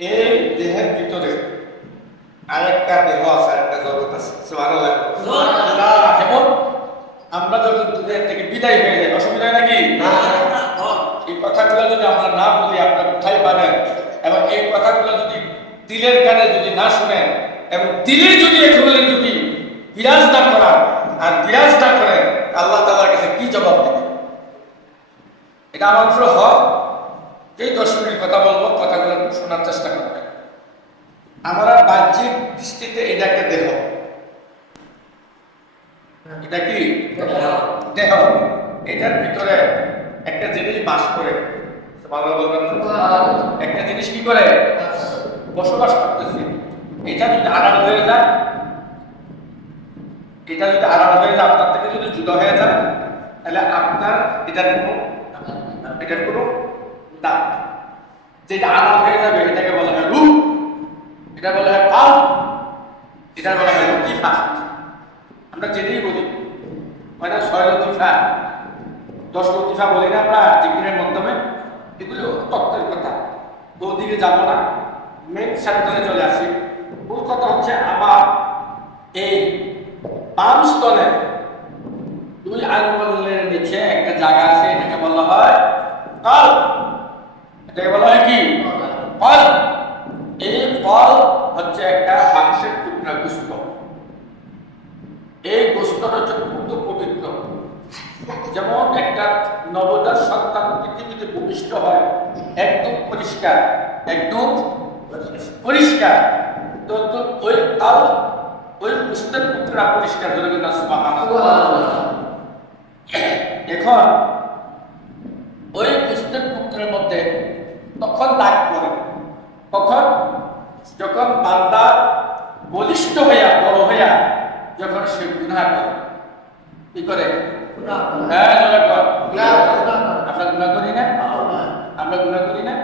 এই দেহের ভিতরে আরেকটা দেহ আছে আরেকটা জগৎ আছে। যেমন আমরা যখন দুনিয়া থেকে বিদায় হয়ে যাই অসুবিধা হয় নাকি? এই কথাগুলো যদি আমরা না বলি আপনারা কোথায় পাবেন। এবং এই কথাগুলো যদি দিলের কানে যদি না শুনেন এবং দিলে যদি এগুলো যদি বিরাজ না করান আর বিরাজ না করেন আল্লাহ তাআলার কাছে কি জবাব দেবেন? এটা আমার হক এই দশ মিনিট কথা বলব, কথাগুলো শোনার চেষ্টা করবেন আমরা বাহ্যিক দৃষ্টিতে এটা একটা দেহ। এটা কি? দেহ। এটার ভিতরে একটা জিনিস বাস করে। একটা জিনিস কি করে? বসবাস করতেছে। এটা যদি আড়াল হয়ে যায়, এটা যদি আড়াল হয়ে যায়, আপনার থেকে যদি জুদা হয়ে যায়, তাহলে আপনার এটার কোনো এটার কোনো দাম যেটা আড়াল হয়ে যাবে, এটাকে বলা হয় রূপ। এটা বলা হয় পাল এটা বলা হয় লতিফা। আমরা জেনেই বলি। মানে ছয় লতিফা। দশ লতিফা বলি না আমরা জিকিরের মাধ্যমে। এগুলো তত্ত্বের কথা। ওদিকে যাব না। মেন সেন্টারে চলে আসি। মূল কথা হচ্ছে আমার এই বাম স্তলে দুই আঙ্গুলের নিচে একটা জায়গা আছে, এটাকে বলা হয় কল এটাকে বলা হয় কি? কল এই কল হচ্ছে একটা মাংসের টুকরা গুস্ত। এই গোস্তটা হচ্ছে পূর্ণ পবিত্র। যেমন একটা নবজাত সন্তান পৃথিবীতে ভূমিষ্ঠ হয় একদম পরিষ্কার একদম পরিষ্কার। তো ওই তাও ওই পুস্তক টুকরা পরিষ্কার কিন্তু এখন ওই পুস্তক পুত্রের মধ্যে তখন দাগ পড়ে কখন যখন বান্দা বলিষ্ঠ হইয়া বড় হইয়া যখন সে গুনাহ করে কি করে? হ্যাঁ আমরা গুনাহ করি না? আমরা গুনাহ করি না?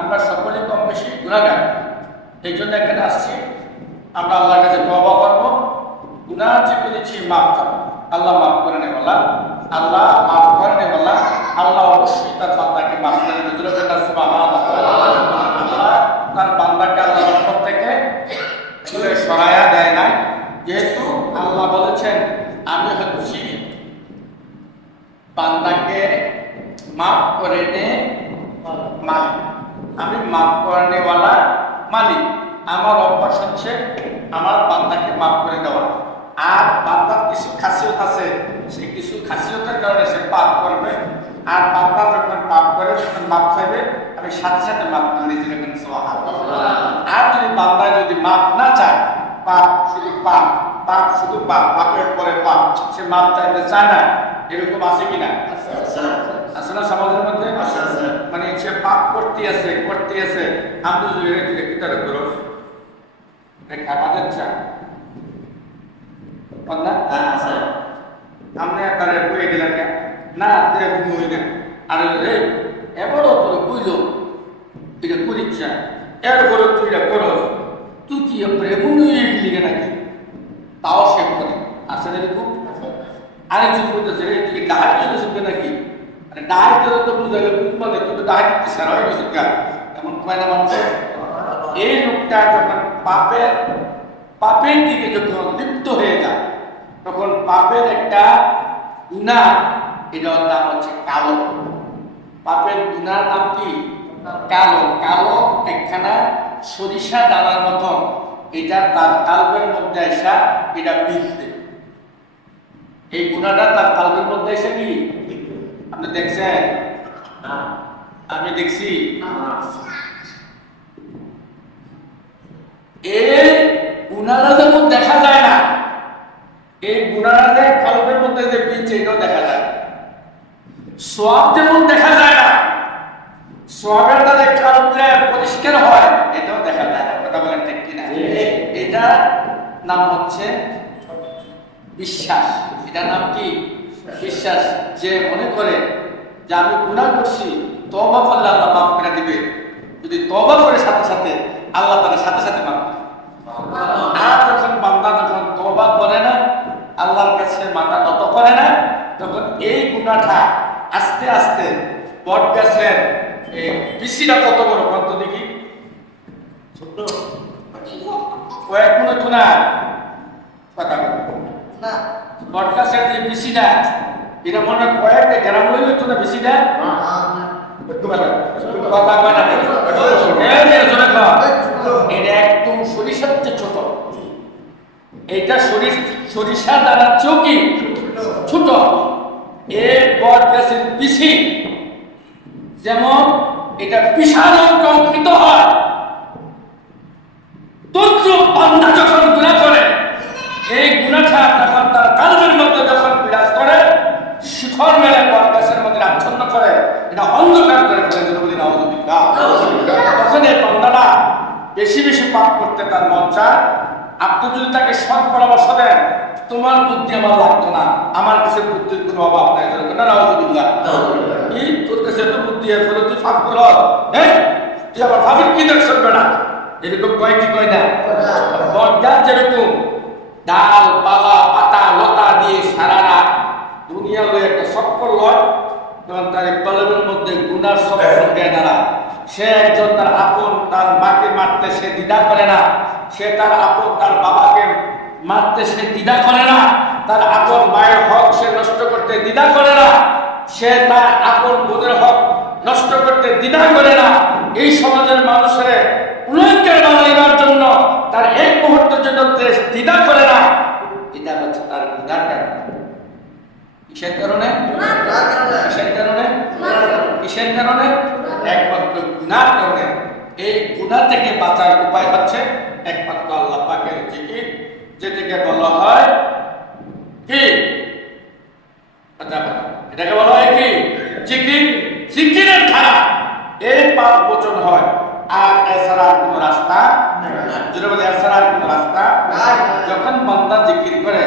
আমরা সকলে কম বেশি গুনাহগার। এই জন্য এখানে আসছি। আমরা আল্লাহর কাছে তওবা করব। গুনাহ যে করেছি মাফ আল্লাহ মাফ করে নেই বলা। আল্লাহ মাফ করে নেই বলা। আল্লাহ অবশ্যই তার বান্দাকে মাফ করে নেবে জোরে করে না সুবহানাল্লাহ আল্লাহ তার বান্দাকে আল্লাহর রহমত থেকে দূরে সরায়া দেয় না যেহেতু আল্লাহ বলেছেন আমি হচ্ছি বান্দাকে মাফ করে নে মালিক আমি মাফ করানেওয়ালা মালিক, আমার অভ্যাস হচ্ছে আমার বান্দাকে মাফ করে দেওয়া। আর বান্দার কিছু খাসিয়ত আছে, সে কিছু খাসিয়তের কারণে সে পাপ করবে। আর বান্দা যখন পাপ করে, তখন মাপ চাইবে। আমি সাথে সাথে মাপ করে যেরকম আর যদি বান্দা যদি মাপ না চায়, পাপ শুধু পাপ পাপ শুধু পাপ, পাপের পরে পাপ, সে মাপ চাইতে চায় না, এরকম আছে কিনা? আছে না সমাজের মধ্যে? মানে সে পাপ করতে আছে করতে আছে। আমি যদি দিলে কি তারা করো খাওয়া যাচ্ছে না? আপনি তারা বয়ে দিলেন না না তুই ঘুম হই না। আর রে এবার তোর বুঝলো এটা করিচ্ছা এর করে তুই এটা করস। তুই কি এমন হয়ে নাকি? তাও সে করে। এরকম? আরেকজন বলতেছে তুই জন্য শুনবে নাকি? জন্য তো বুঝা গেল মানে তুই তো দিতে সারা হয়ে গা এমন কয় না মানুষ এই লোকটা যখন পাপের পাপের দিকে যখন লিপ্ত হয়ে যায়, তখন পাপের একটা গুণা এটার নাম হচ্ছে কালো। পাপের গুণার নাম কি? কালো। কালো একখানা সরিষা দানার মতন। এটা তার কাল্পের মধ্যে আসা এটা দেয়। এই গুণাটা তার কালবের মধ্যে এসে কি? আপনি দেখছেন? আমি দেখছি। গুণাটা যেমন দেখা যায় না। এই গুণাটা যে কালবের মধ্যে যে বীজ এটাও দেখা যায় সব যেমন দেখা যায় না। সবের দ্বারা কালবে পরিষ্কার হয় এটাও দেখা যায় না। কথা বলেন ঠিক কিনা? এটা নাম হচ্ছে বিশ্বাস। এটার নাম কি? বিশ্বাস যে মনে করে যে আমি গুণা করছি তবা করলে আল্লাহ মাফ করে দিবে। যদি তবা করে সাথে সাথে আল্লাহ তার সাথে সাথে মাফ। আর যখন বান্দা যখন তবা করে না আল্লাহর কাছে মাথা নত করে না তখন এই গুণাটা আস্তে আস্তে বট গাছের বিশিটা কত বড় কত দেখি? কয়েক মিনিট না কথা পডকাস্টের যে কয়েকটা কও। এটা একদম সরিষার চেয়ে ছোট। এটা সরিষ সরিষা দানার চৌকি ছোট। এর বট গাছের পিসি। যেমন এটা বিশাল কঙ্কিত হয় তন্ত্র বান্ধা যখন গুণা করে এই গুণাটা তখন তার কালবের মধ্যে যখন বিরাজ করে শিখর মেলে বট গাছের মধ্যে আচ্ছন্ন করে এটা অন্ধকার করে ফেলে জনবলী নবদুল্লাহ তখন এই বান্দাটা বেশি বেশি পাপ করতে তার মন চায়। আপনি যদি তাকে সৎ পরামর্শ দেন তোমার বুদ্ধি আমার লাগতো না। আমার কাছে বুদ্ধির কোনো অভাব নাই না নবদুল্লাহ কি তোর কাছে এত বুদ্ধি আছে তুই ফাঁক কর হ্যাঁ তুই আবার ভাবির কি দেখ শুনবে না এরকম কয় কি কয় না? বটগাছ যেরকম ডাল পালা পাতা লতা দিয়ে সারা রাত দুনিয়া লয়ে একটা চক্কর লয় তখন তার কলমের মধ্যে গুনার চক্কর দেয় দাঁড়া সে একজন তার আপন তার মাকে মারতে সে দ্বিধা করে না। সে তার আপন তার বাবাকে মারতে সে দ্বিধা করে না। তার আপন মায়ের হক সে নষ্ট করতে দ্বিধা করে না। সে তার আপন বোনের হক নষ্ট করতে দ্বিধা করে না। এই সমাজের মানুষের উল্লেখের বানাইবার জন্য তার এক মুহূর্তের জন্য দেশ দ্বিধা করে না। এটা হচ্ছে তার কারণে কিসের কারণে? কিসের কারণে? কিসের কারণে? গুণা থেকে বাঁচার উপায় হচ্ছে একমাত্র আল্লাহ পাকের জিকির যেটাকে বলা হয় কি? এটাকে বলা হয় কি? জিকির। জিকিরের ধারা। এই পাপ মোচন হয়। আর এছাড়া আর কোনো রাস্তা যদি বলে এছাড়া আর কোনো রাস্তা যখন বান্দা জিকির করে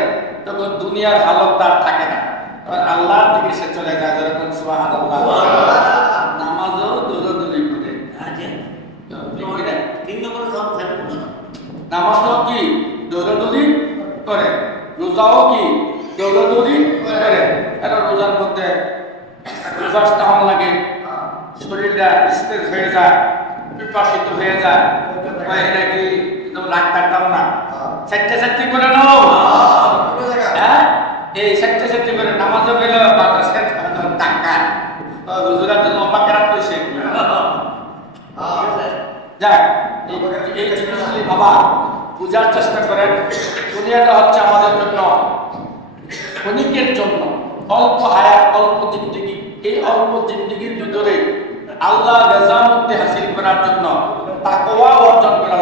তখন দুনিয়ার হালত তার থাকে না তখন আল্লাহর দিকে সে চলে যায় যেরকম সুবাহান আল্লাহ নামাজও দৌড়দৌড়ি করে ঠিক না? নামাজও কি দৌড়দৌড়ি করে? রোজাও কি দৌড়দৌড়ি করে? এটা রোজার মধ্যে রোজার তাহন লাগে? শরীরটা স্থির হয়ে যায় পিপাসিত হয়ে যায়। এটা কি একদম রাগ থাকতাম না? চারটে চারটে করে নাও হ্যাঁ এই চারটে চারটে করে নামাজও গেলে বাতাসে টাকা গুজরাট লম্বা কেরাত কইছে যাক এই- এই জিনিসগুলি বাবা পূজার চেষ্টা করেন। দুনিয়াটা হচ্ছে আমাদের জন্য ক্ষণিকের জন্য। অল্প হায়াত, অল্প জিন্দিগি। এই অল্প জিন্দিগির ভিতরে আল্লাহ রেজামতি হাসিল করার জন্য তাকওয়া অর্জন করা